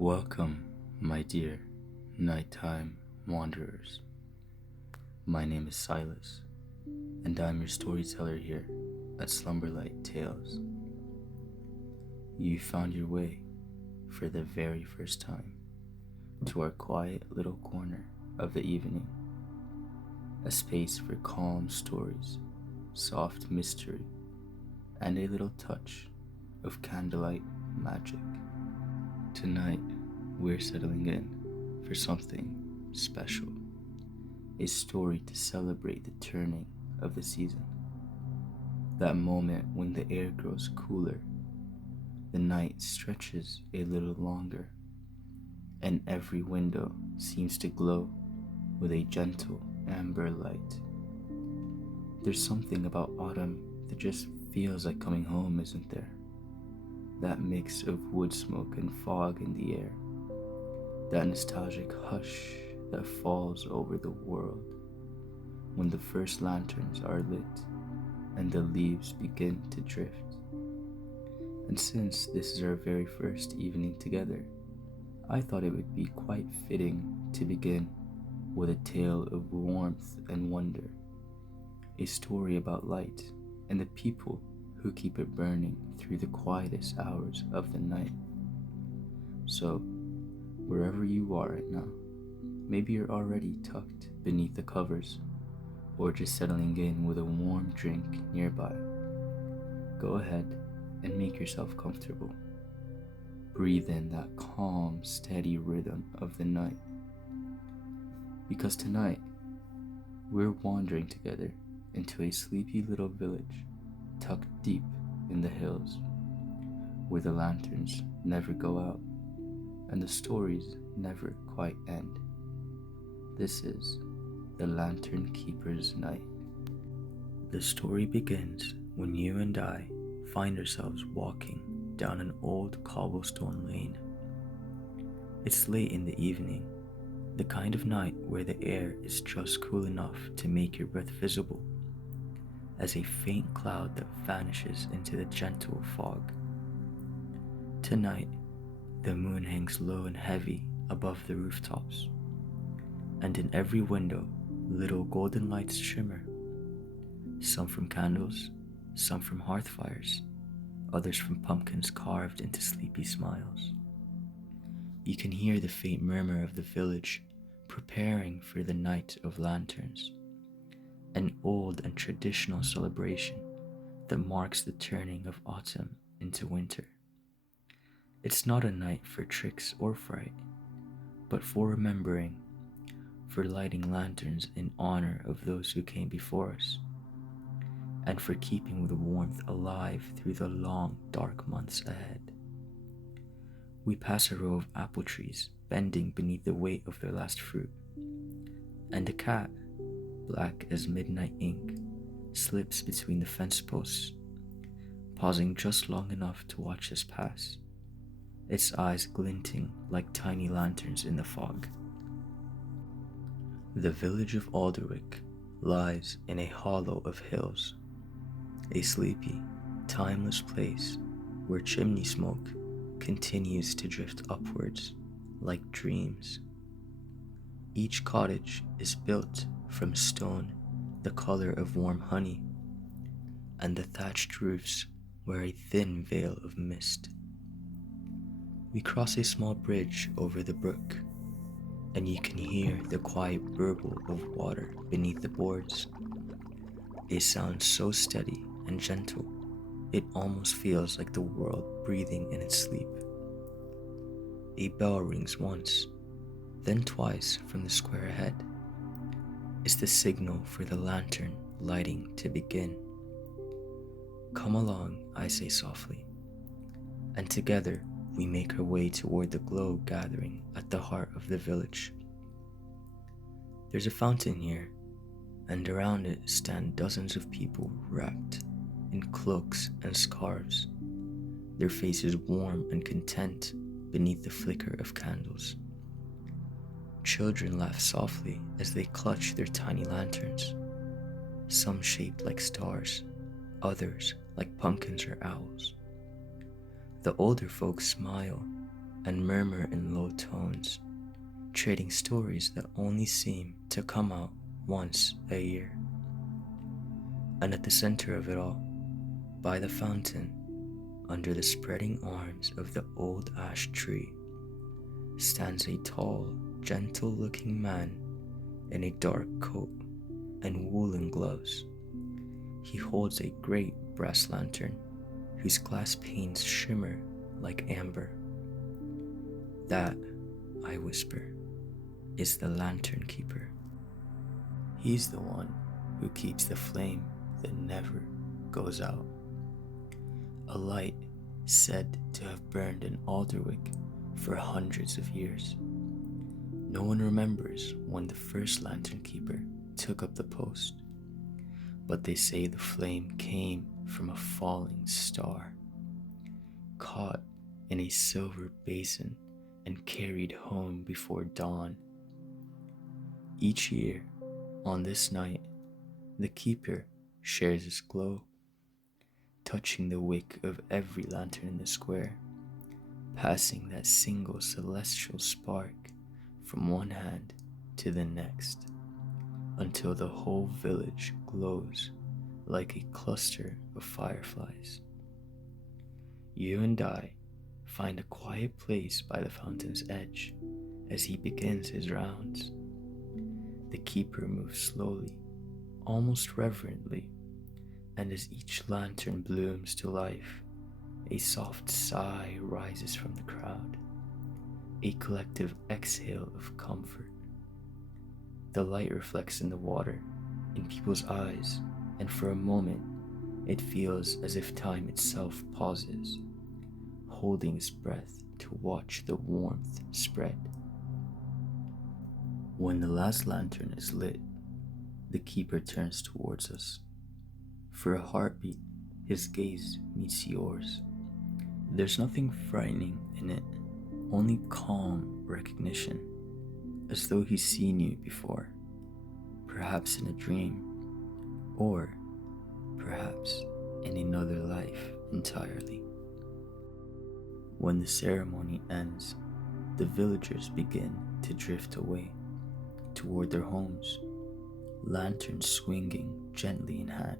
Welcome, my dear nighttime wanderers. My name is Silas, and I'm your storyteller here at Slumberlight Tales. You found your way, for the very first time, to our quiet little corner of the evening, a space for calm stories, soft mystery, and a little touch of candlelight magic. Tonight, we're settling in for something special, a story to celebrate the turning of the season. That moment when the air grows cooler, the night stretches a little longer, and every window seems to glow with a gentle amber light. There's something about autumn that just feels like coming home, isn't there? That mix of wood smoke and fog in the air, that nostalgic hush that falls over the world when the first lanterns are lit and the leaves begin to drift. And since this is our very first evening together, I thought it would be quite fitting to begin with a tale of warmth and wonder, a story about light and the people who keep it burning through the quietest hours of the night. So, wherever you are right now, maybe you're already tucked beneath the covers, or just settling in with a warm drink nearby. Go ahead and make yourself comfortable. Breathe in that calm, steady rhythm of the night. Because tonight, we're wandering together into a sleepy little village tucked deep in the hills, where the lanterns never go out and the stories never quite end. This is the Lantern Keeper's Night. The story begins when you and I find ourselves walking down an old cobblestone lane. It's late in the evening, the kind of night where the air is just cool enough to make your breath visible, as a faint cloud that vanishes into the gentle fog. Tonight, the moon hangs low and heavy above the rooftops, and in every window, little golden lights shimmer, some from candles, some from hearth fires, others from pumpkins carved into sleepy smiles. You can hear the faint murmur of the village preparing for the night of lanterns, an old and traditional celebration that marks the turning of autumn into winter. It's not a night for tricks or fright, but for remembering, for lighting lanterns in honor of those who came before us, and for keeping the warmth alive through the long, dark months ahead. We pass a row of apple trees bending beneath the weight of their last fruit, and a cat, black as midnight ink, slips between the fence posts, pausing just long enough to watch us pass, its eyes glinting like tiny lanterns in the fog. The village of Alderwick lies in a hollow of hills, a sleepy, timeless place where chimney smoke continues to drift upwards like dreams. Each cottage is built from stone the color of warm honey, and the thatched roofs wear a thin veil of mist. We cross a small bridge over the brook, and you can hear the quiet burble of water beneath the boards, a sound so steady and gentle it almost feels like the world breathing in its sleep. A bell rings once, then twice from the square ahead. It's the signal for the lantern lighting to begin. Come along, I say softly, and together we make our way toward the glow gathering at the heart of the village. There's a fountain here, and around it stand dozens of people wrapped in cloaks and scarves, their faces warm and content beneath the flicker of candles. Children laugh softly as they clutch their tiny lanterns, some shaped like stars, others like pumpkins or owls. The older folks smile, and murmur in low tones, trading stories that only seem to come out once a year. And at the center of it all, by the fountain, under the spreading arms of the old ash tree, stands a tall, gentle-looking man in a dark coat and woolen gloves. He holds a great brass lantern whose glass panes shimmer like amber. That, I whisper, is the lantern keeper. He's the one who keeps the flame that never goes out. A light said to have burned in Alderwick for hundreds of years. No one remembers when the first lantern keeper took up the post, but they say the flame came from a falling star, caught in a silver basin and carried home before dawn. Each year, on this night, the keeper shares his glow, touching the wick of every lantern in the square, passing that single celestial spark from one hand to the next, until the whole village glows like a cluster of fireflies. You and I find a quiet place by the fountain's edge as he begins his rounds. The keeper moves slowly, almost reverently, and as each lantern blooms to life, a soft sigh rises from the crowd, a collective exhale of comfort. The light reflects in the water, in people's eyes, and for a moment, it feels as if time itself pauses, holding its breath to watch the warmth spread. When the last lantern is lit, the keeper turns towards us. For a heartbeat, his gaze meets yours. There's nothing frightening in it, only calm recognition, as though he's seen you before, perhaps in a dream, or perhaps in another life entirely. When the ceremony ends, the villagers begin to drift away toward their homes, lanterns swinging gently in hand.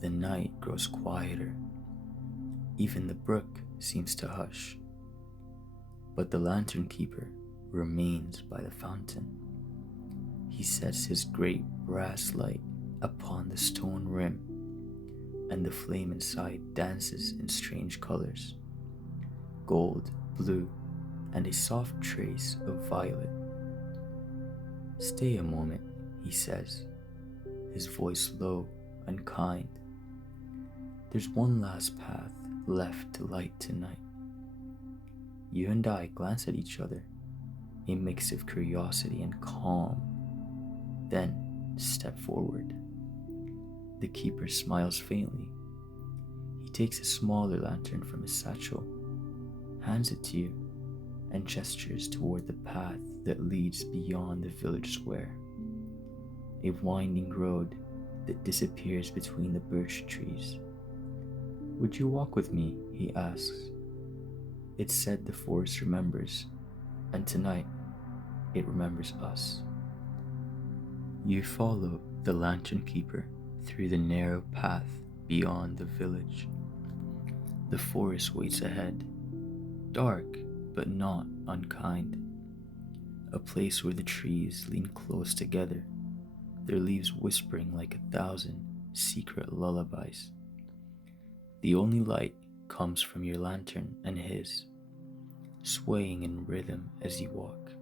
The night grows quieter. Even the brook seems to hush. But the lantern keeper remains by the fountain. He sets his great brass light upon the stone rim, and the flame inside dances in strange colors: gold, blue, and a soft trace of violet. "Stay a moment," he says, his voice low and kind. "There's one last path left to light tonight." You and I glance at each other, a mix of curiosity and calm, then step forward. The keeper smiles faintly. He takes a smaller lantern from his satchel, hands it to you, and gestures toward the path that leads beyond the village square. A winding road that disappears between the birch trees. "Would you walk with me?" he asks. It's said the forest remembers, and tonight it remembers us. You follow the lantern keeper through the narrow path beyond the village. The forest waits ahead, dark but not unkind. A place where the trees lean close together, their leaves whispering like 1,000 secret lullabies. The only light comes from your lantern and his, swaying in rhythm as you walk.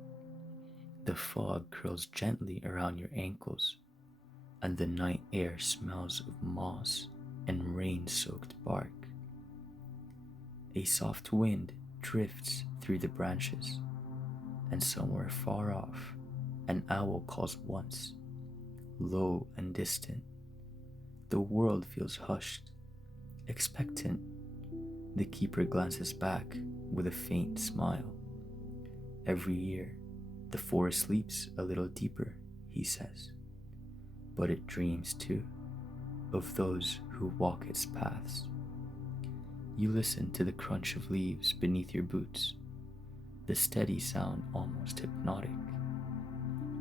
The fog curls gently around your ankles, and the night air smells of moss and rain-soaked bark. A soft wind drifts through the branches, and somewhere far off, an owl calls once, low and distant. The world feels hushed, expectant. The keeper glances back with a faint smile. Every year, the forest sleeps a little deeper, he says, but it dreams too, of those who walk its paths. You listen to the crunch of leaves beneath your boots, the steady sound almost hypnotic.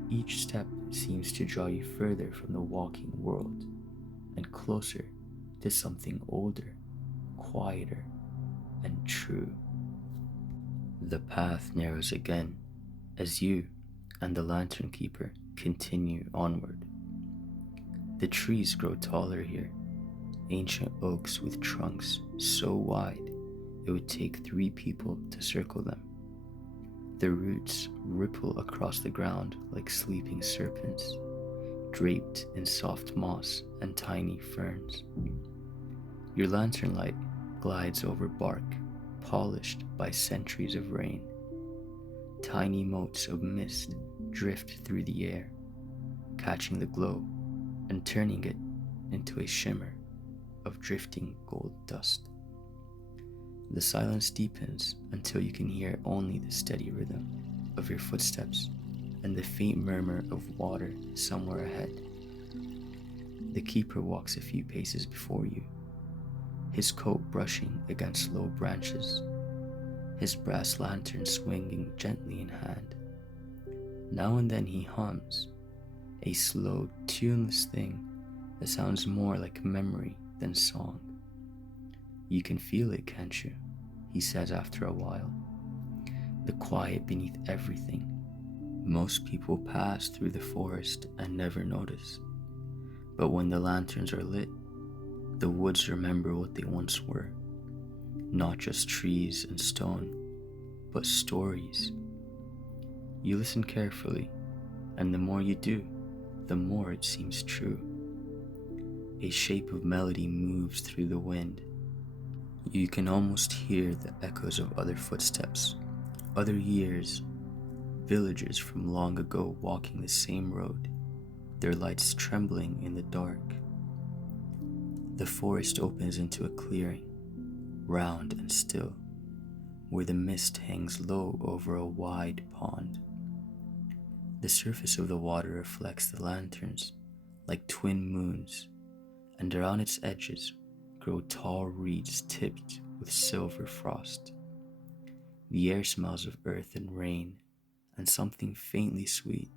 Each step seems to draw you further from the walking world and closer to something older, quieter, and true. The path narrows again as you and the lantern keeper continue onward. The trees grow taller here, ancient oaks with trunks so wide it would take 3 people to circle them. The roots ripple across the ground like sleeping serpents, draped in soft moss and tiny ferns. Your lantern light glides over bark polished by centuries of rain. Tiny motes of mist drift through the air, catching the glow and turning it into a shimmer of drifting gold dust. The silence deepens until you can hear only the steady rhythm of your footsteps and the faint murmur of water somewhere ahead. The keeper walks a few paces before you, his coat brushing against low branches, his brass lantern swinging gently in hand. Now and then he hums, a slow, tuneless thing that sounds more like memory than song. "You can feel it, can't you?" he says after a while. "The quiet beneath everything." Most people pass through the forest and never notice. But when the lanterns are lit, the woods remember what they once were. Not just trees and stone, but stories. You listen carefully, and the more you do, the more it seems true. A shape of melody moves through the wind. You can almost hear the echoes of other footsteps, other years, villagers from long ago walking the same road, their lights trembling in the dark. The forest opens into a clearing, round and still, where the mist hangs low over a wide pond. The surface of the water reflects the lanterns like twin moons, and around its edges grow tall reeds tipped with silver frost. The air smells of earth and rain and something faintly sweet,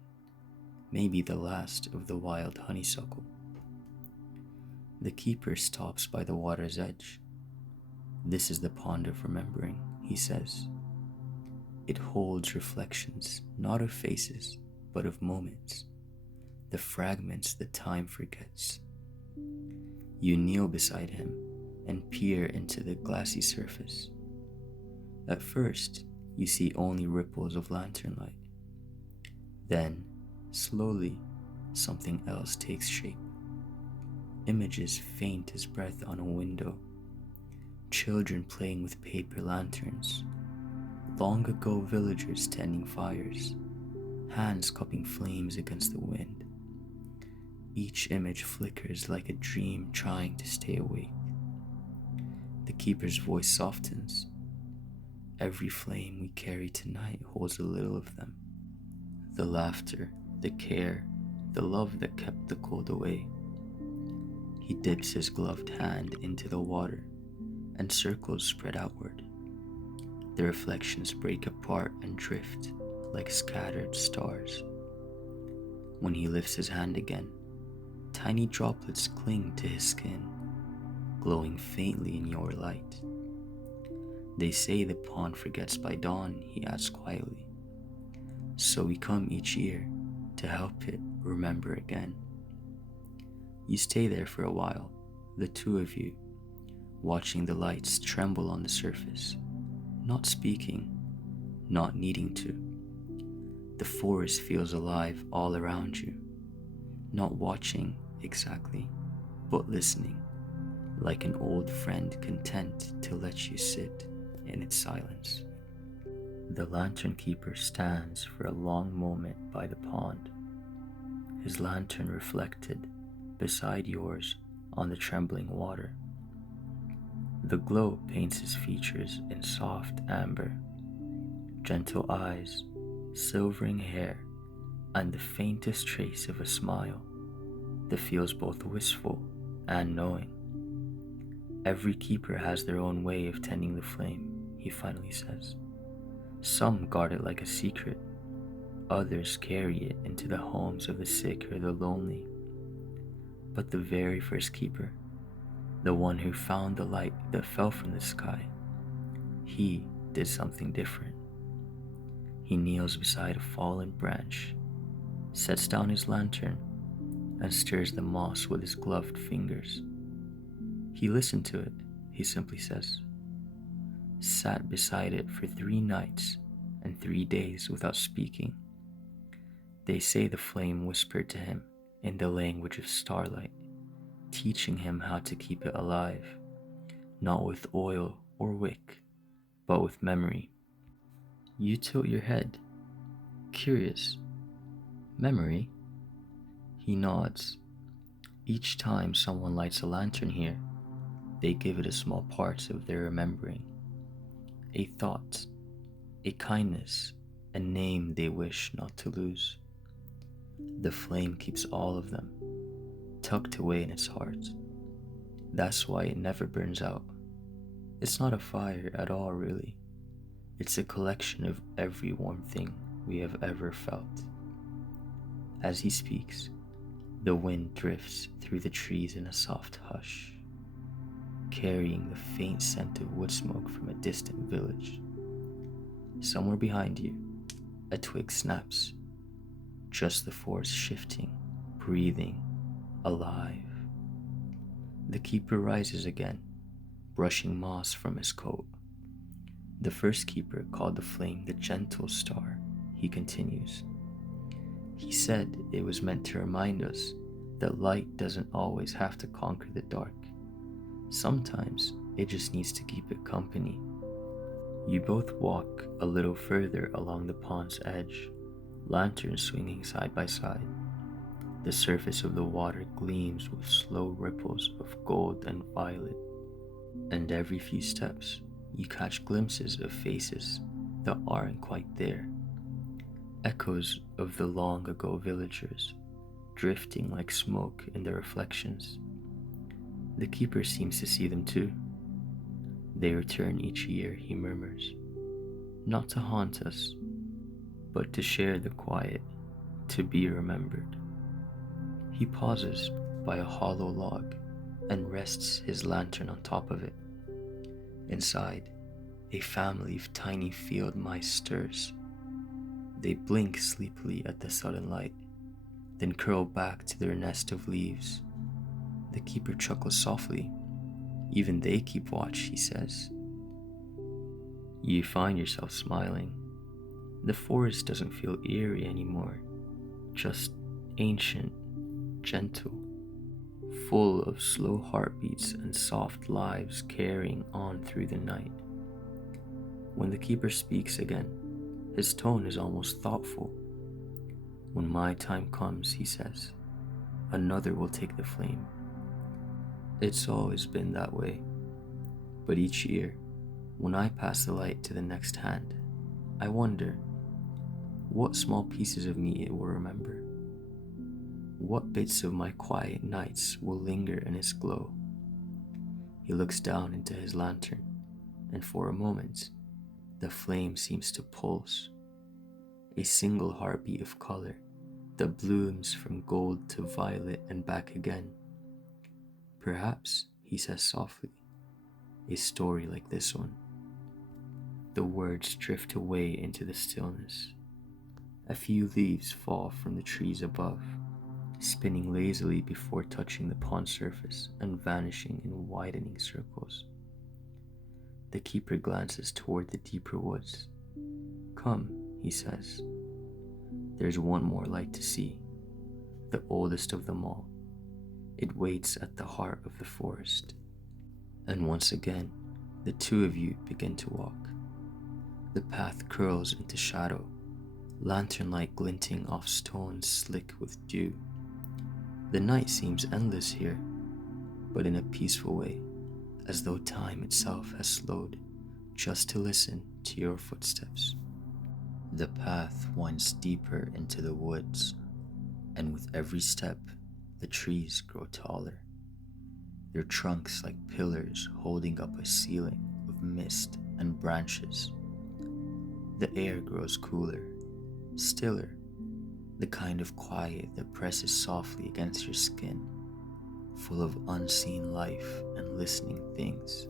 maybe the last of the wild honeysuckle. The keeper stops by the water's edge. "This is the pond of remembering," he says. "It holds reflections, not of faces, but of moments, the fragments that time forgets." You kneel beside him and peer into the glassy surface. At first, you see only ripples of lantern light. Then, slowly, something else takes shape. Images faint as breath on a window. Children playing with paper lanterns. Long ago villagers tending fires. Hands cupping flames against the wind. Each image flickers like a dream trying to stay awake. The keeper's voice softens. "Every flame we carry tonight holds a little of them. The laughter, the care, the love that kept the cold away." He dips his gloved hand into the water, and circles spread outward. The reflections break apart and drift like scattered stars. When he lifts his hand again, tiny droplets cling to his skin, glowing faintly in your light. "They say the pond forgets by dawn," he adds quietly. "So we come each year to help it remember again." You stay there for a while, the two of you, watching the lights tremble on the surface, not speaking, not needing to. The forest feels alive all around you, not watching exactly, but listening, like an old friend content to let you sit in its silence. The lantern keeper stands for a long moment by the pond, his lantern reflected beside yours on the trembling water. The glow paints his features in soft amber, gentle eyes, silvering hair, and the faintest trace of a smile that feels both wistful and knowing. Every keeper has their own way of tending the flame, he finally says. Some guard it like a secret, others carry it into the homes of the sick or the lonely. But the very first keeper, the one who found the light that fell from the sky, he did something different. He kneels beside a fallen branch, sets down his lantern, and stirs the moss with his gloved fingers. He listened to it, he simply says, sat beside it for 3 nights and 3 days without speaking. They say the flame whispered to him in the language of starlight, teaching him how to keep it alive, not with oil or wick, but with memory. You tilt your head, curious. Memory? He nods. Each time someone lights a lantern here, they give it a small part of their remembering. A thought, a kindness, a name they wish not to lose. The flame keeps all of them, tucked away in its heart. That's why it never burns out. It's not a fire at all, really. It's a collection of every warm thing we have ever felt. As he speaks, the wind drifts through the trees in a soft hush, carrying the faint scent of wood smoke from a distant village. Somewhere behind you, a twig snaps, just the forest shifting, breathing, alive. The keeper rises again, brushing moss from his coat. The first keeper called the flame the gentle star, he continues. He said it was meant to remind us that light doesn't always have to conquer the dark. Sometimes it just needs to keep it company. You both walk a little further along the pond's edge, lanterns swinging side by side. The surface of the water gleams with slow ripples of gold and violet, and every few steps you catch glimpses of faces that aren't quite there. Echoes of the long ago villagers, drifting like smoke in their reflections. The keeper seems to see them too. They return each year, he murmurs, not to haunt us, but to share the quiet, to be remembered. He pauses by a hollow log and rests his lantern on top of it. Inside, a family of tiny field mice stirs. They blink sleepily at the sudden light, then curl back to their nest of leaves. The keeper chuckles softly. Even they keep watch, he says. You find yourself smiling. The forest doesn't feel eerie anymore, just ancient, gentle, full of slow heartbeats and soft lives carrying on through the night. When the keeper speaks again, his tone is almost thoughtful. When my time comes, he says, another will take the flame. It's always been that way. But each year, when I pass the light to the next hand, I wonder what small pieces of me it will remember. What bits of my quiet nights will linger in its glow. He looks down into his lantern, and for a moment, the flame seems to pulse. A single heartbeat of color that blooms from gold to violet and back again. Perhaps, he says softly, a story like this one. The words drift away into the stillness. A few leaves fall from the trees above, spinning lazily before touching the pond surface and vanishing in widening circles. The keeper glances toward the deeper woods. Come, he says. There's one more light to see, the oldest of them all. It waits at the heart of the forest. And once again, the two of you begin to walk. The path curls into shadow, lantern light glinting off stones slick with dew. The night seems endless here, but in a peaceful way, as though time itself has slowed just to listen to your footsteps. The path winds deeper into the woods, and with every step, the trees grow taller. your trunks like pillars holding up a ceiling of mist and branches. The air grows cooler, stiller, the kind of quiet that presses softly against your skin, full of unseen life and listening things.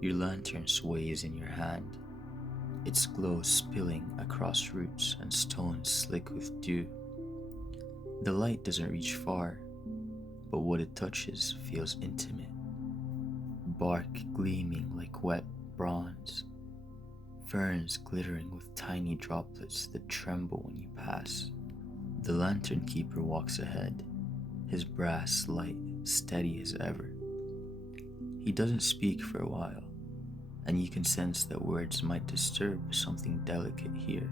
Your lantern sways in your hand, its glow spilling across roots and stones slick with dew. The light doesn't reach far, but what it touches feels intimate. Bark gleaming like wet bronze, ferns glittering with tiny droplets that tremble when you pass. The lantern keeper walks ahead, his brass light steady as ever. He doesn't speak for a while, and you can sense that words might disturb something delicate here,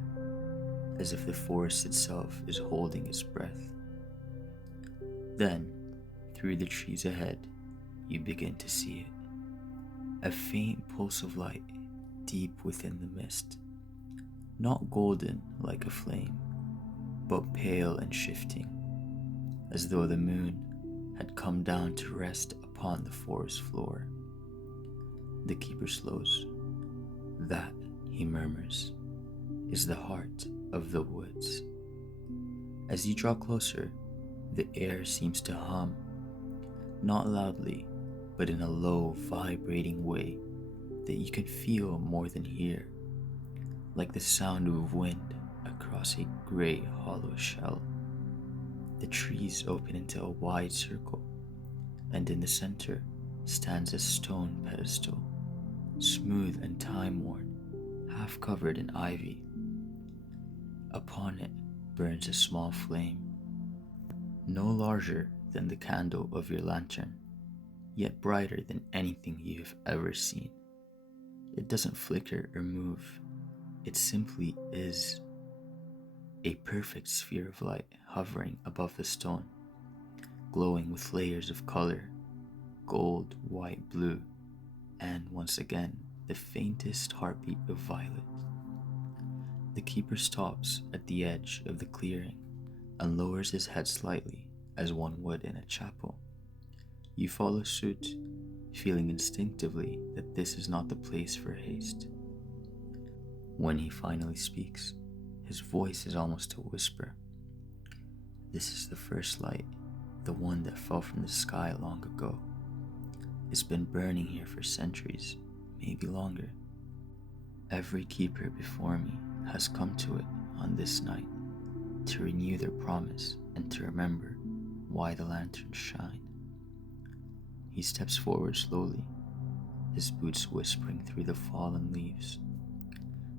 as if the forest itself is holding its breath. Then, through the trees ahead, you begin to see it. A faint pulse of light deep within the mist, not golden like a flame, but pale and shifting, as though the moon had come down to rest upon the forest floor. The keeper slows. That, he murmurs, is the heart of the woods. As you draw closer, the air seems to hum, not loudly, but in a low, vibrating way that you can feel more than hear, like the sound of wind across a gray, hollow shell. The trees open into a wide circle, and in the center stands a stone pedestal, smooth and time-worn, half covered in ivy. Upon it burns a small flame, no larger than the candle of your lantern, yet brighter than anything you have ever seen. It doesn't flicker or move, it simply is. A perfect sphere of light hovering above the stone, glowing with layers of color, gold, white, blue, and once again, the faintest heartbeat of violet. The keeper stops at the edge of the clearing and lowers his head slightly, as one would in a chapel. You follow suit, feeling instinctively that this is not the place for haste. When he finally speaks, his voice is almost a whisper. This is the first light, the one that fell from the sky long ago. It's been burning here for centuries, maybe longer. Every keeper before me has come to it on this night to renew their promise and to remember why the lanterns shine. He steps forward slowly, his boots whispering through the fallen leaves.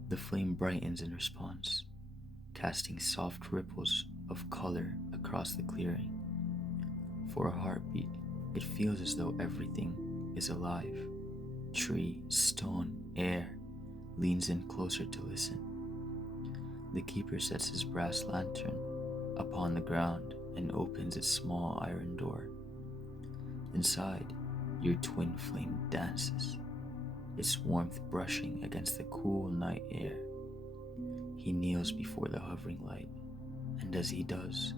The flame brightens in response, casting soft ripples of color across the clearing. For a heartbeat, it feels as though everything is alive. Tree, stone, air leans in closer to listen. The keeper sets his brass lantern upon the ground and opens its small iron door. Inside, your twin flame dances, its warmth brushing against the cool night air. He kneels before the hovering light, and as he does,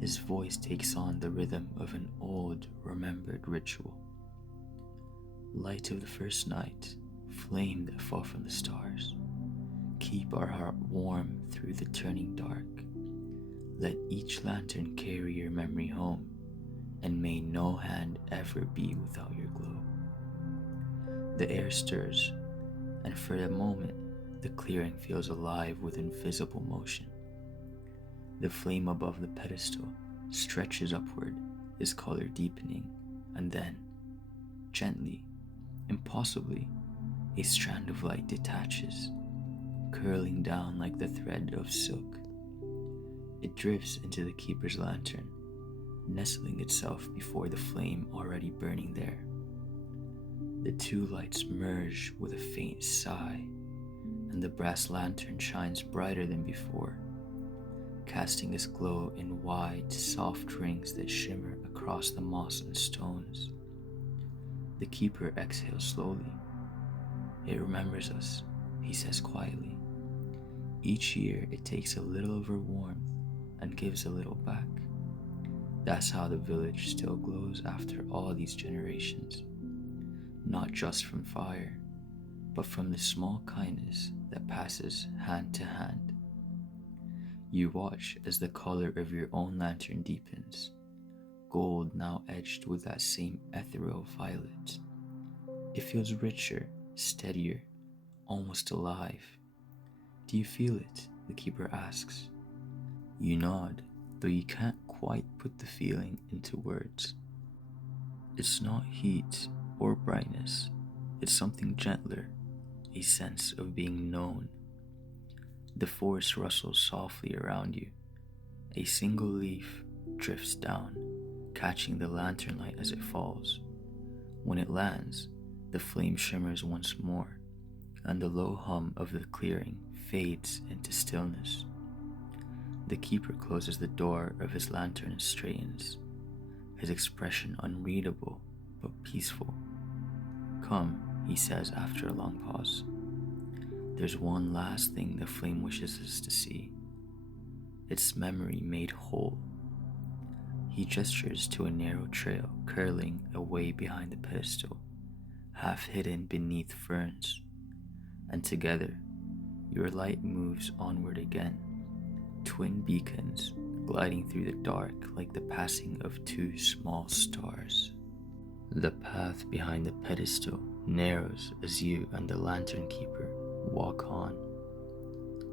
his voice takes on the rhythm of an old, remembered ritual. Light of the first night, flame that fall from the stars, keep our heart warm through the turning dark. Let each lantern carry your memory home, and may no hand ever be without your glow. The air stirs, and for a moment, the clearing feels alive with invisible motion. The flame above the pedestal stretches upward, its color deepening, and then, gently, impossibly, a strand of light detaches, curling down like the thread of silk. It drifts into the keeper's lantern, nestling itself before the flame already burning there. The two lights merge with a faint sigh, and the brass lantern shines brighter than before, casting its glow in wide, soft rings that shimmer across the moss and stones. The keeper exhales slowly. It remembers us, he says quietly. Each year it takes a little of her warmth and gives a little back. That's how the village still glows after all these generations, not just from fire, but from the small kindness that passes hand to hand. You watch as the color of your own lantern deepens, gold now edged with that same ethereal violet. It feels richer, steadier, almost alive. Do you feel it? The keeper asks. You nod, though you can't quite put the feeling into words. It's not heat or brightness, it's something gentler, a sense of being known. The forest rustles softly around you. A single leaf drifts down, catching the lantern light as it falls. When it lands, the flame shimmers once more, and the low hum of the clearing fades into stillness. The keeper closes the door of his lantern and straightens, his expression unreadable but peaceful. Come, he says after a long pause. There's one last thing the flame wishes us to see. Its memory made whole. He gestures to a narrow trail curling away behind the pedestal, half hidden beneath ferns. And together, your light moves onward again, twin beacons gliding through the dark like the passing of two small stars. The path behind the pedestal narrows as you and the lantern keeper walk on,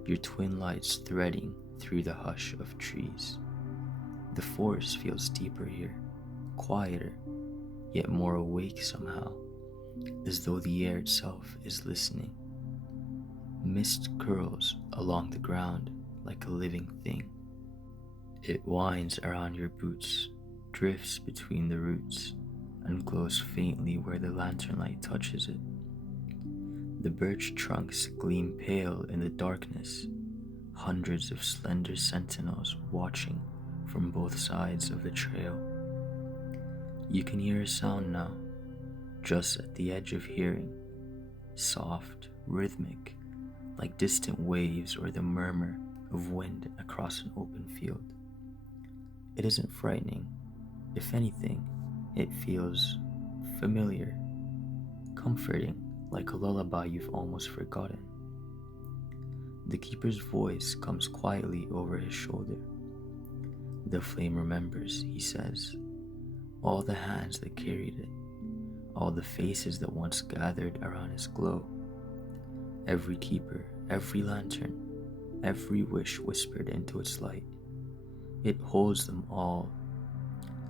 your twin lights threading through the hush of trees. The forest feels deeper here, quieter, yet more awake somehow, as though the air itself is listening. Mist curls along the ground like a living thing. It winds around your boots, drifts between the roots, and glows faintly where the lantern light touches it. The birch trunks gleam pale in the darkness, hundreds of slender sentinels watching from both sides of the trail. You can hear a sound now, just at the edge of hearing, soft, rhythmic, like distant waves or the murmur of wind across an open field. It isn't frightening. If anything, it feels familiar, comforting, like a lullaby you've almost forgotten. The keeper's voice comes quietly over his shoulder. The flame remembers, he says, all the hands that carried it, all the faces that once gathered around its glow. Every keeper, every lantern, every wish whispered into its light. It holds them all,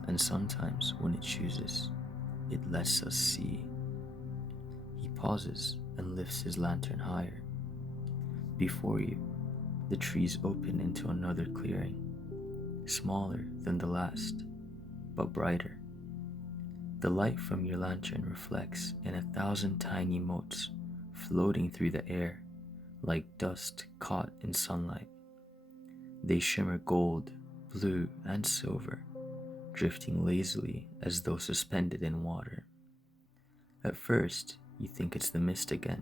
and sometimes when it chooses, it lets us see. He pauses and lifts his lantern higher. Before you, the trees open into another clearing, smaller than the last, but brighter. The light from your lantern reflects in 1,000 tiny motes floating through the air like dust caught in sunlight. They shimmer gold, blue, and silver, drifting lazily as though suspended in water. At first, you think it's the mist again,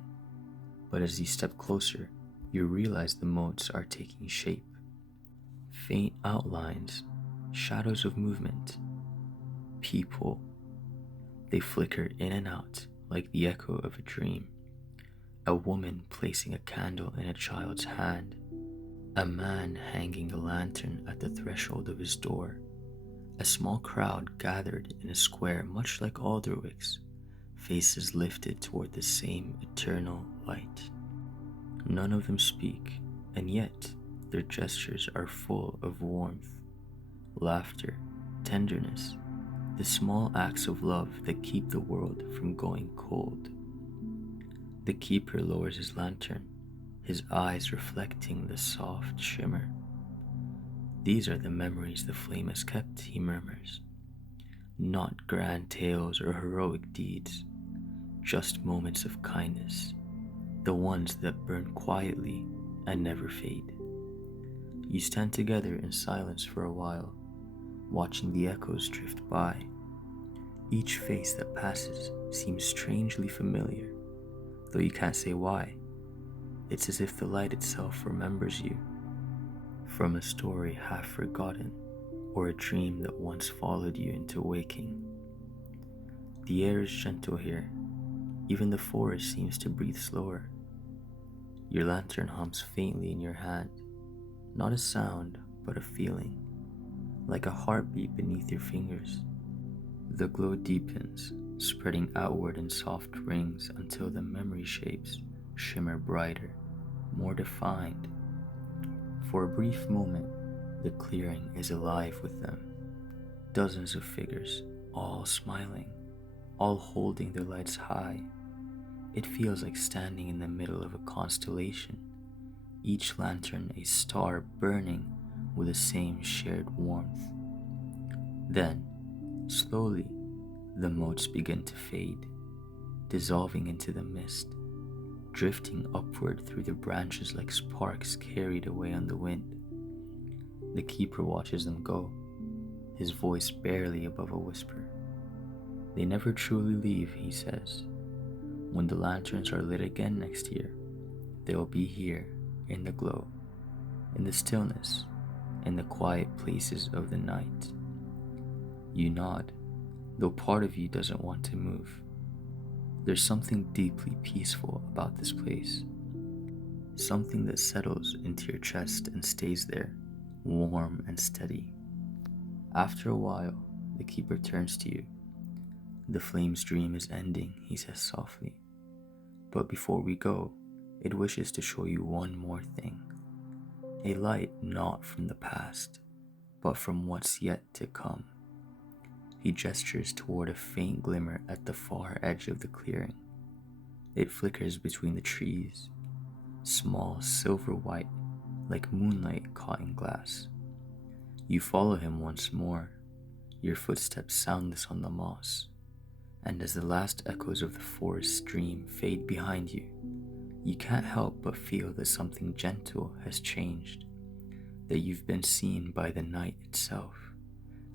but as you step closer, you realize the motes are taking shape. Faint outlines, shadows of movement, people. They flicker in and out like the echo of a dream. A woman placing a candle in a child's hand, a man hanging a lantern at the threshold of his door, a small crowd gathered in a square much like alderwicks, faces lifted toward the same eternal light. None of them speak, and yet their gestures are full of warmth, laughter, tenderness, the small acts of love that keep the world from going cold. The keeper lowers his lantern, his eyes reflecting the soft shimmer. These are the memories the flame has kept, he murmurs. Not grand tales or heroic deeds, just moments of kindness, the ones that burn quietly and never fade. You stand together in silence for a while, watching the echoes drift by. Each face that passes seems strangely familiar, though you can't say why. It's as if the light itself remembers you, from a story half forgotten, or a dream that once followed you into waking. The air is gentle here, even the forest seems to breathe slower. Your lantern hums faintly in your hand, not a sound, but a feeling, like a heartbeat beneath your fingers. The glow deepens, spreading outward in soft rings until the memory shapes shimmer brighter, more defined. For a brief moment, the clearing is alive with them. Dozens of figures, all smiling, all holding their lights high. It feels like standing in the middle of a constellation, each lantern a star burning with the same shared warmth. Then, slowly, the motes begin to fade, dissolving into the mist, drifting upward through the branches like sparks carried away on the wind. The keeper watches them go, his voice barely above a whisper. They never truly leave, he says. When the lanterns are lit again next year, they will be here in the glow, in the stillness, in the quiet places of the night. You nod, though part of you doesn't want to move. There's something deeply peaceful about this place, something that settles into your chest and stays there, warm and steady. After a while, the keeper turns to you. The flame's dream is ending, he says softly. But before we go, it wishes to show you one more thing. A light not from the past, but from what's yet to come. He gestures toward a faint glimmer at the far edge of the clearing. It flickers between the trees, small silver white, like moonlight caught in glass. You follow him once more, your footsteps soundless on the moss, and as the last echoes of the forest stream fade behind you, you can't help but feel that something gentle has changed, that you've been seen by the night itself,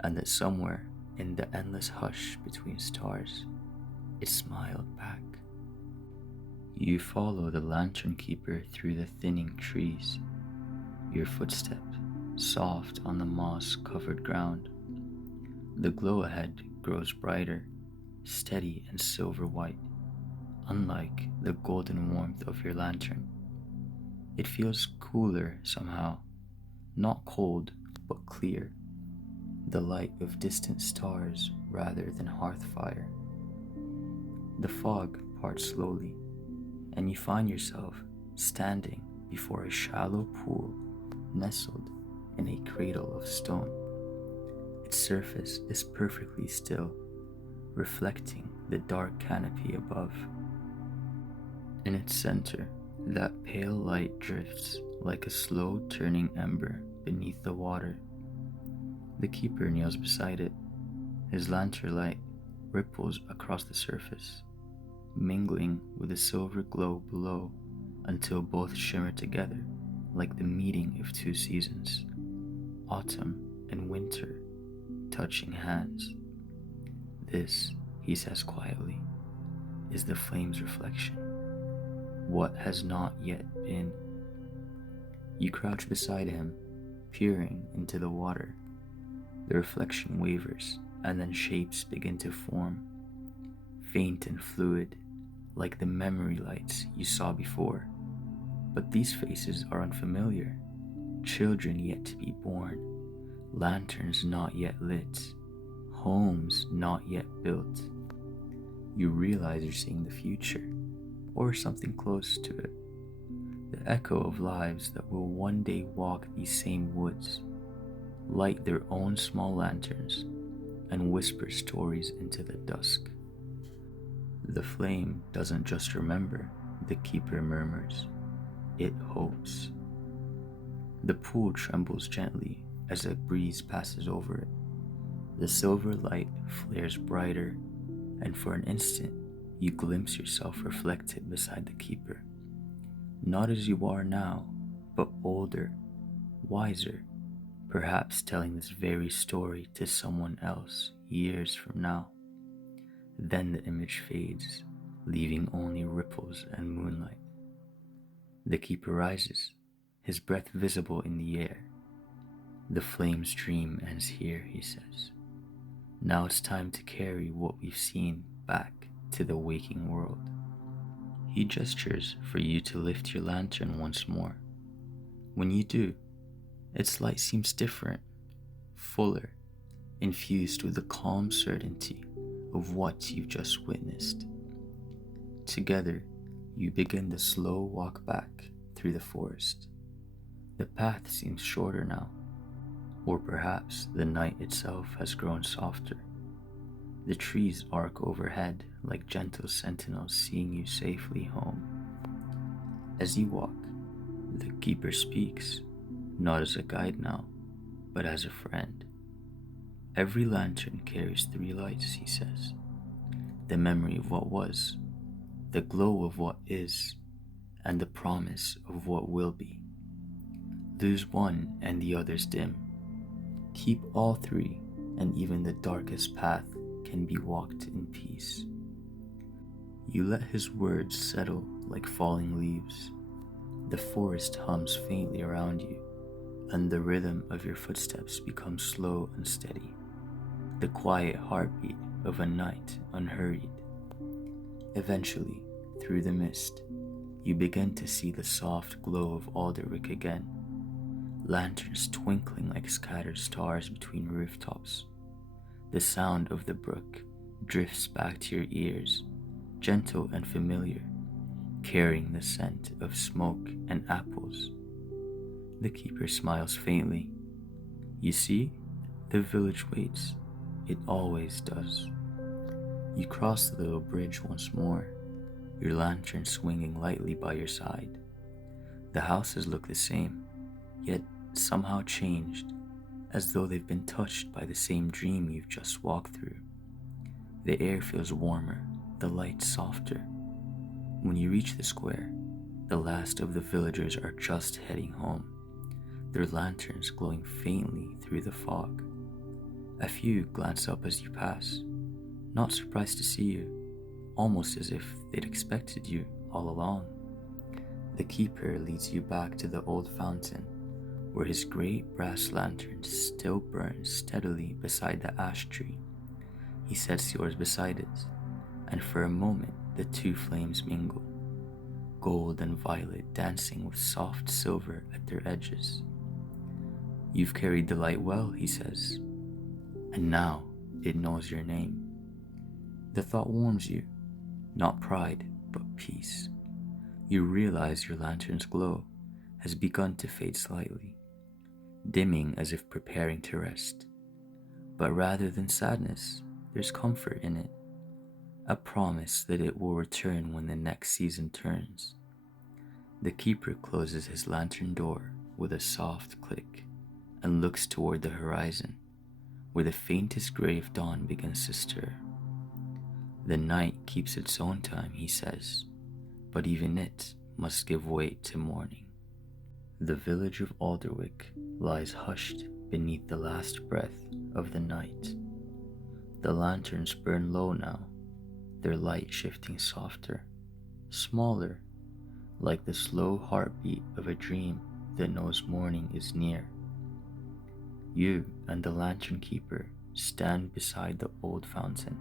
and that somewhere in the endless hush between stars, it smiled back. You follow the lantern keeper through the thinning trees, your footsteps soft on the moss-covered ground. The glow ahead grows brighter, steady and silver white, unlike the golden warmth of your lantern. It feels cooler somehow, not cold, but clear, the light of distant stars rather than hearth fire. The fog parts slowly, and you find yourself standing before a shallow pool nestled in a cradle of stone. Its surface is perfectly still, reflecting the dark canopy above. In its center, that pale light drifts like a slow turning ember beneath the water. The keeper kneels beside it. His lantern light ripples across the surface, mingling with the silver glow below until both shimmer together like the meeting of two seasons, autumn and winter, touching hands. This, he says quietly, is the flame's reflection, what has not yet been. You crouch beside him, peering into the water. The reflection wavers, and then shapes begin to form, faint and fluid, like the memory lights you saw before. But these faces are unfamiliar, children yet to be born, lanterns not yet lit, homes not yet built. You realize you're seeing the future, or something close to it, the echo of lives that will one day walk these same woods, light their own small lanterns, and whisper stories into the dusk. The flame doesn't just remember, the keeper murmurs. It hopes. The pool trembles gently as a breeze passes over it. The silver light flares brighter, and for an instant, you glimpse yourself reflected beside the keeper. Not as you are now, but older, wiser, perhaps telling this very story to someone else years from now. Then the image fades, leaving only ripples and moonlight. The keeper rises, his breath visible in the air. The flame's dream ends here, he says. Now it's time to carry what we've seen back to the waking world. He gestures for you to lift your lantern once more. When you do, its light seems different, fuller, infused with the calm certainty of what you've just witnessed. Together, you begin the slow walk back through the forest. The path seems shorter now, or perhaps the night itself has grown softer. The trees arc overhead like gentle sentinels seeing you safely home. As you walk, the keeper speaks, not as a guide now, but as a friend. Every lantern carries 3 lights, he says. The memory of what was, the glow of what is, and the promise of what will be. Lose one and the others dim. Keep all 3, and even the darkest path can be walked in peace. You let his words settle like falling leaves. The forest hums faintly around you, and the rhythm of your footsteps becomes slow and steady, the quiet heartbeat of a night unhurried. Eventually, through the mist, you begin to see the soft glow of Alderwick again, lanterns twinkling like scattered stars between rooftops. The sound of the brook drifts back to your ears, gentle and familiar, carrying the scent of smoke and apples. The keeper smiles faintly. You see, the village waits. It always does. You cross the little bridge once more, your lantern swinging lightly by your side. The houses look the same, yet somehow changed, as though they've been touched by the same dream you've just walked through. The air feels warmer, the light softer. When you reach the square, the last of the villagers are just heading home, their lanterns glowing faintly through the fog. A few glance up as you pass, not surprised to see you, almost as if they'd expected you all along. The keeper leads you back to the old fountain, where his great brass lantern still burns steadily beside the ash tree. He sets yours beside it, and for a moment the 2 flames mingle, gold and violet dancing with soft silver at their edges. You've carried the light well, he says, and now it knows your name. The thought warms you, not pride, but peace. You realize your lantern's glow has begun to fade slightly, dimming as if preparing to rest. But rather than sadness, there's comfort in it, a promise that it will return when the next season turns. The keeper closes his lantern door with a soft click and looks toward the horizon, where the faintest gray of dawn begins to stir. The night keeps its own time, he says, but even it must give way to morning. The village of Alderwick lies hushed beneath the last breath of the night. The lanterns burn low now, their light shifting softer, smaller, like the slow heartbeat of a dream that knows morning is near. You and the lantern keeper stand beside the old fountain.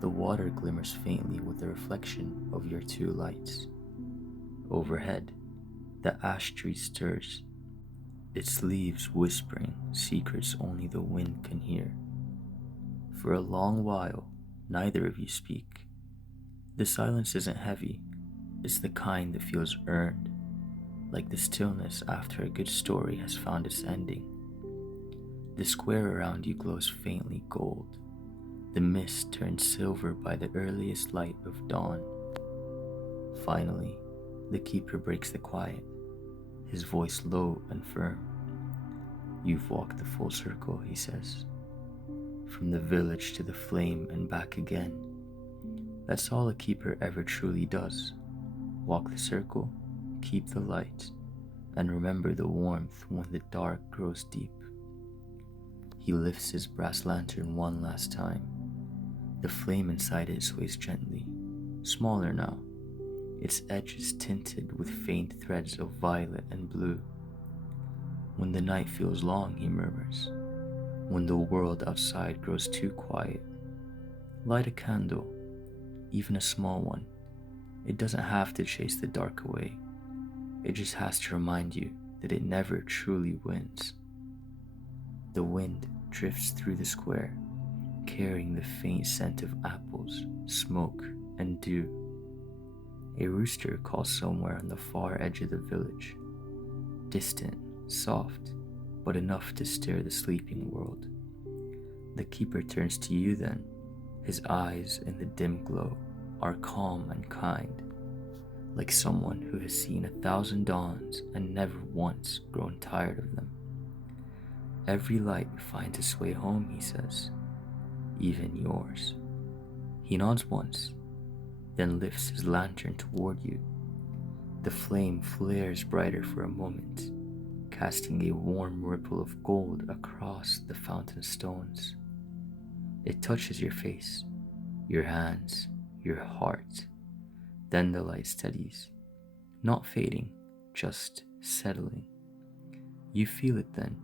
The water glimmers faintly with the reflection of your 2 lights. Overhead, the ash tree stirs, its leaves whispering secrets only the wind can hear. For a long while, neither of you speak. The silence isn't heavy, it's the kind that feels earned, like the stillness after a good story has found its ending. The square around you glows faintly gold. The mist turns silver by the earliest light of dawn. Finally, the keeper breaks the quiet, his voice low and firm. You've walked the full circle, he says, from the village to the flame and back again. That's all a keeper ever truly does. Walk the circle, keep the light, and remember the warmth when the dark grows deep. He lifts his brass lantern one last time. The flame inside it sways gently, smaller now, its edges tinted with faint threads of violet and blue. When the night feels long, he murmurs. When the world outside grows too quiet, light a candle, even a small one. It doesn't have to chase the dark away. It just has to remind you that it never truly wins. The wind drifts through the square, carrying the faint scent of apples, smoke, and dew. A rooster calls somewhere on the far edge of the village, distant, soft, but enough to stir the sleeping world. The keeper turns to you then. His eyes in the dim glow are calm and kind, like someone who has seen 1,000 dawns and never once grown tired of them. Every light finds its way home, he says, even yours. He nods once, then lifts his lantern toward you. The flame flares brighter for a moment, casting a warm ripple of gold across the fountain stones. It touches your face, your hands, your heart. Then the light steadies, not fading, just settling. You feel it then,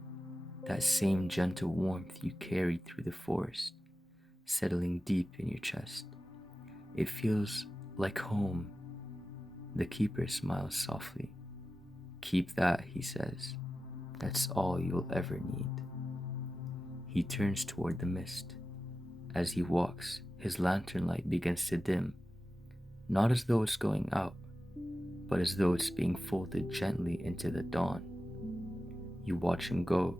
that same gentle warmth you carried through the forest, settling deep in your chest. It feels like home. The keeper smiles softly. Keep that, he says. That's all you'll ever need. He turns toward the mist. As he walks, his lantern light begins to dim, not as though it's going out, but as though it's being folded gently into the dawn. You watch him go,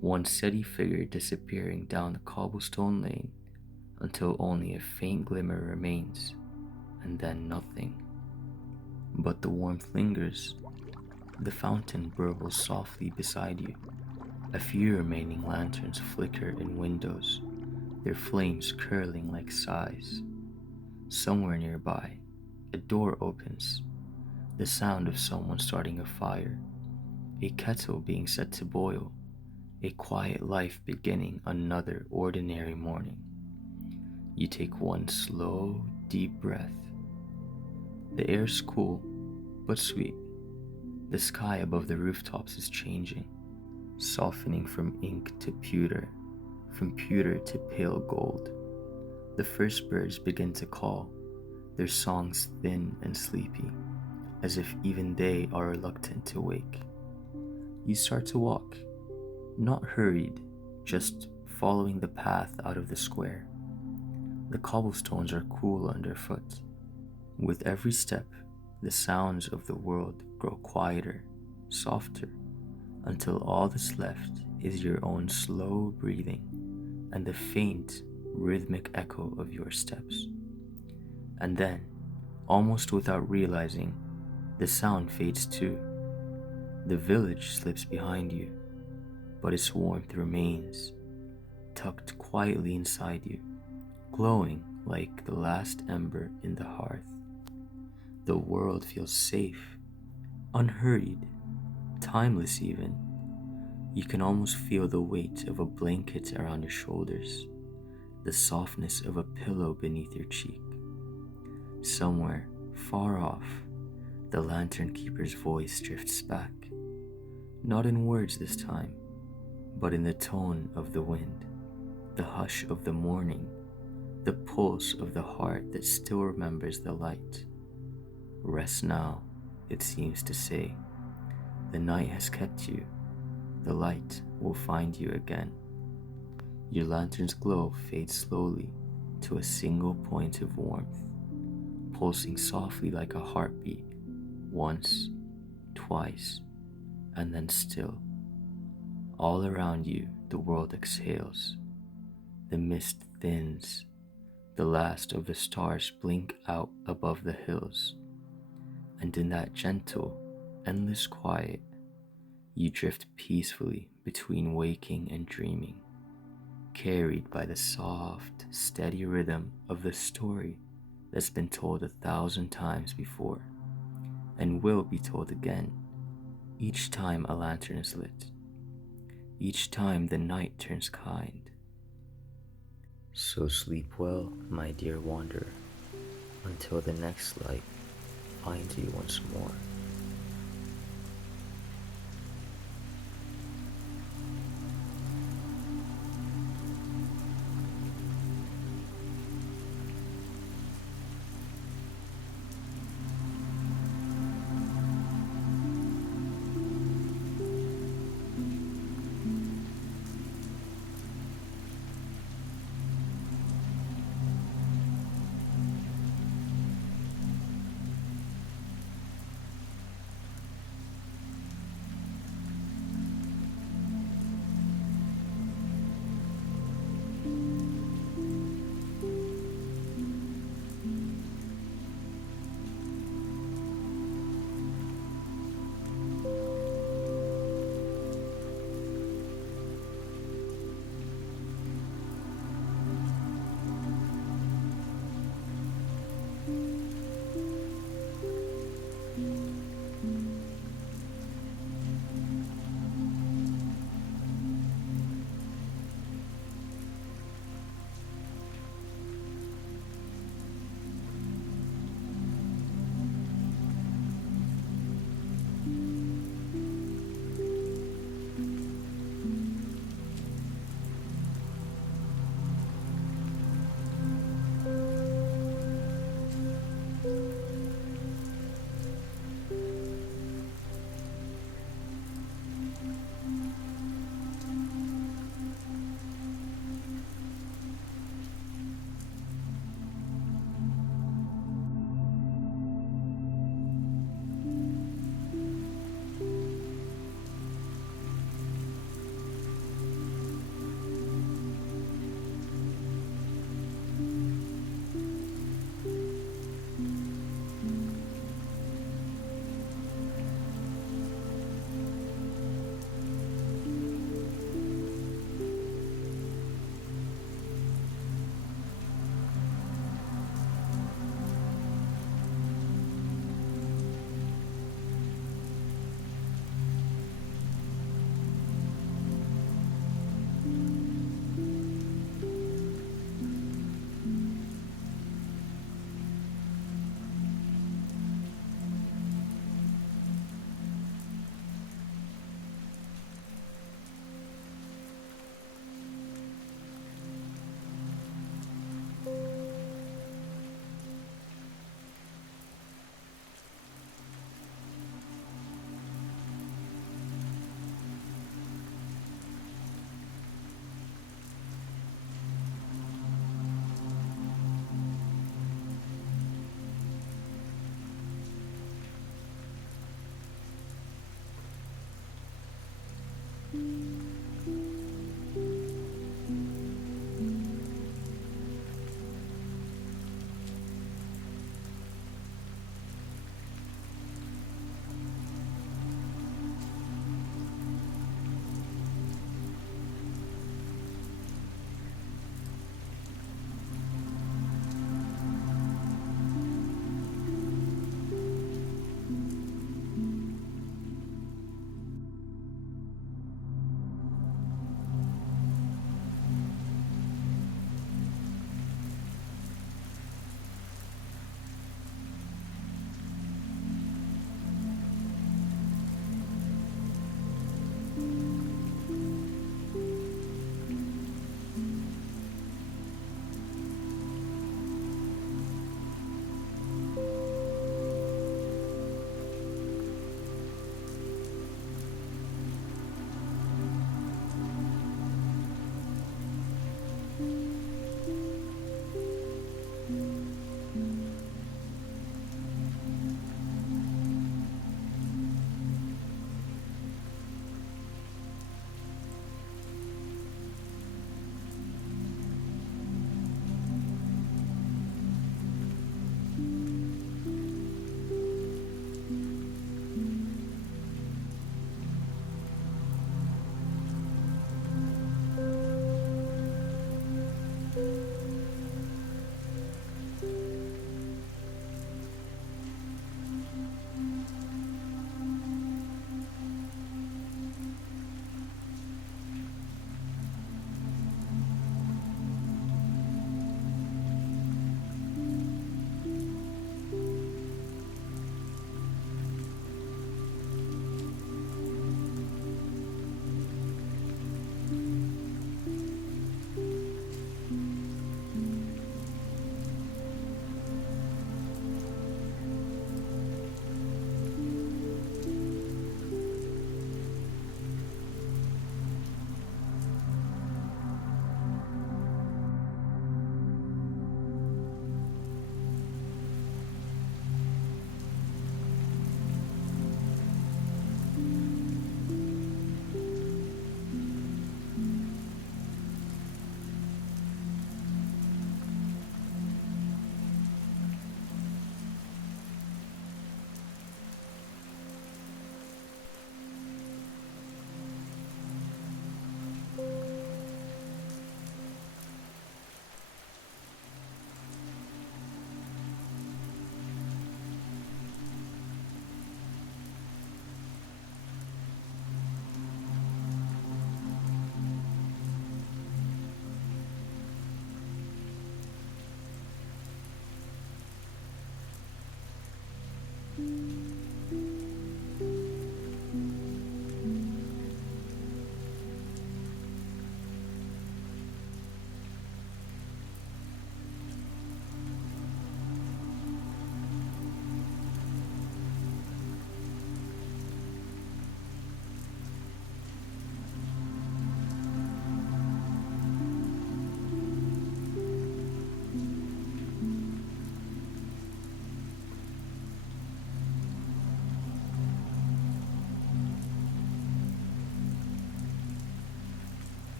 one steady figure disappearing down the cobblestone lane until only a faint glimmer remains, and then nothing. But the warmth lingers. The fountain burbles softly beside you. A few remaining lanterns flicker in windows, their flames curling like sighs. Somewhere nearby, a door opens, the sound of someone starting a fire, a kettle being set to boil, a quiet life beginning another ordinary morning. You take one slow, deep breath. The air's cool, but sweet. The sky above the rooftops is changing, softening from ink to pewter, from pewter to pale gold. The first birds begin to call, their songs thin and sleepy, as if even they are reluctant to wake. You start to walk, not hurried, just following the path out of the square. The cobblestones are cool underfoot. With every step, the sounds of the world grow quieter, softer, until all that's left is your own slow breathing and the faint, rhythmic echo of your steps. And then, almost without realizing, the sound fades too. The village slips behind you, but its warmth remains, tucked quietly inside you, glowing like the last ember in the hearth. The world feels safe, unhurried, timeless even. You can almost feel the weight of a blanket around your shoulders, the softness of a pillow beneath your cheek. Somewhere, far off, the lantern keeper's voice drifts back, not in words this time, but in the tone of the wind, the hush of the morning, the pulse of the heart that still remembers the light. Rest now, it seems to say. The night has kept you. The light will find you again. Your lantern's glow fades slowly to a single point of warmth, pulsing softly like a heartbeat, once, twice, and then still. All around you, the world exhales. The mist thins. The last of the stars blink out above the hills. And in that gentle, endless quiet, you drift peacefully between waking and dreaming, carried by the soft, steady rhythm of the story that's been told 1,000 times before, and will be told again, each time a lantern is lit, each time the night turns kind. So sleep well, my dear wanderer, until the next light finds you once more.